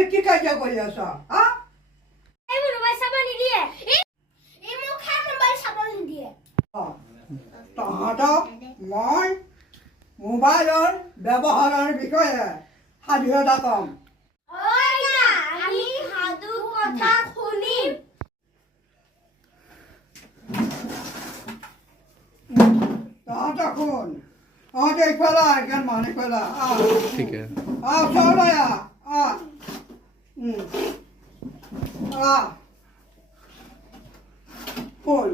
তহঁতে কি কাজিয়া কৰি আছ হা তহঁতক মই মোবাইলৰ ব্যৱহাৰৰ বিষয়ে সাধু এটা ক'ম। তহঁতে শুন, তহঁতে ইফালে একজন মানুহ ইফালে ওচৰলৈ শুন।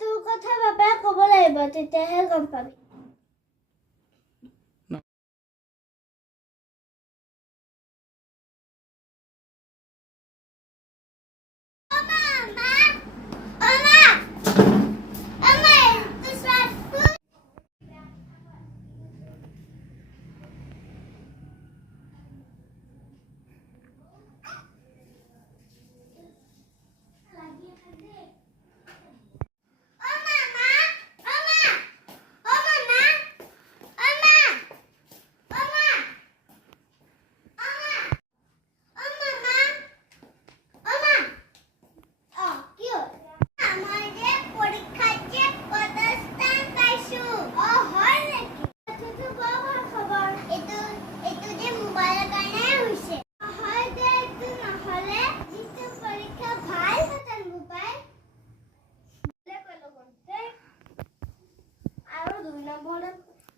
তোৰ কথা বাবাই ক'ব লাগিব, তেতিয়াহে গম পাবি।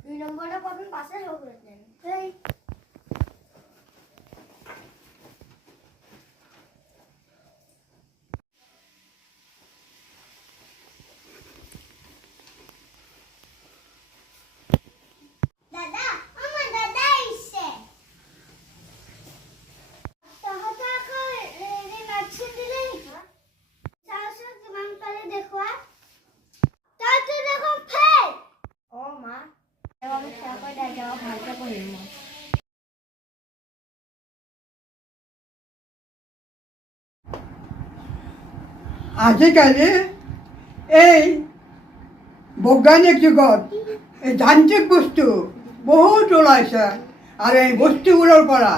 দুই নম্বৰটা পাবেন পাশে হোক আজিকালি এই বৈজ্ঞানিক যুগত এই যান্ত্ৰিক বস্তু বহুত ওলাইছে আৰু এই বস্তুবোৰৰ পৰা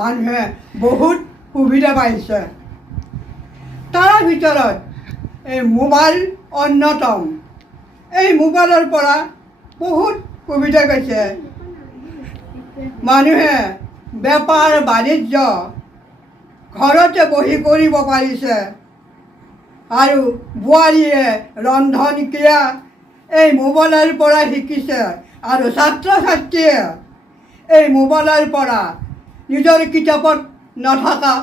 মানুহে বহুত সুবিধা পাইছে। তাৰ ভিতৰত এই মোবাইল অন্যতম। এই মোবাইলৰ পৰা বহুত সুবিধা পাইছে। মানুহে বেপাৰ বাণিজ্য ঘৰতে বহি কৰিব পাৰিছে আৰু বোৱাৰীয়ে ৰন্ধন ক্ৰিয়া এই মোবাইলৰ পৰা শিকিছে আৰু ছাত্ৰ ছাত্ৰীয়ে এই মোবাইলৰ পৰা নিজৰ কিতাপত নথকা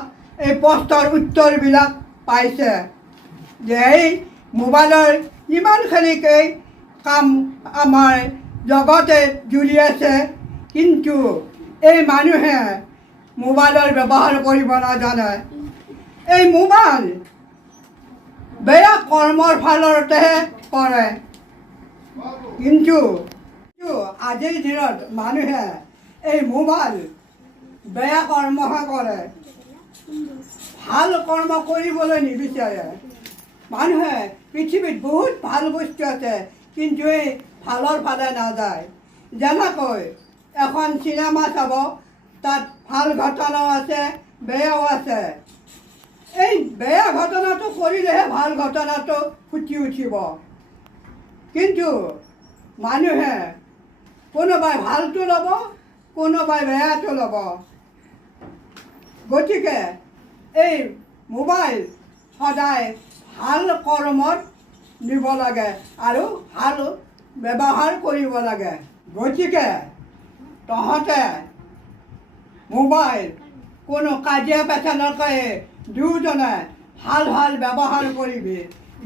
এই প্ৰশ্নৰ উত্তৰবিলাক পাইছে। যে এই মোবাইলৰ ইমানখিনিকেই কাম আমাৰ জগতে জুৰি আছে, কিন্তু এই মানুহে মোবাইলৰ ব্যৱহাৰ কৰিব নাজানে। এই মোবাইল বেয়া কৰ্মৰ ফালতেহে কৰে, কিন্তু আজিৰ দিনত মানুহে এই মোবাইল বেয়া কৰ্মহে কৰে, ভাল কৰ্ম কৰিবলৈ নিবিচাৰে। মানুহে পৃথিৱীত বহুত ভাল বস্তু আছে, কিন্তু এই ভালৰ ফালে নাযায়। যেনেকৈ এখন চিনেমা চাব, তাত ভাল ঘটনাও আছে, বেয়াও আছে। এই বেয়া ঘটনাটো কৰিলেহে ভাল ঘটনাটো ফুটি উঠিব, কিন্তু মানুহে কোনোবাই ভালটো ল'ব, কোনোবাই বেয়াটো ল'ব। গতিকে এই মোবাইল সদায় ভাল কৰ্মত নিব লাগে আৰু ভাল ব্যৱহাৰ কৰিব লাগে। গতিকে তহঁতে মোবাইল কোনো কাজিয়া পেচালকে দুয়োজনে ভাল ভাল ব্যৱহাৰ কৰিবি,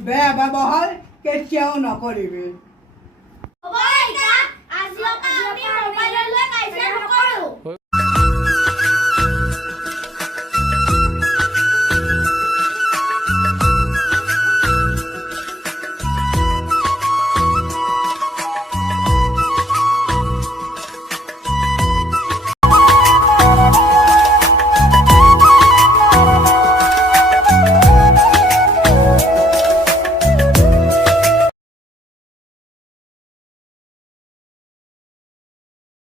বেয়া ব্যৱহাৰ কেতিয়াও নকৰিবি।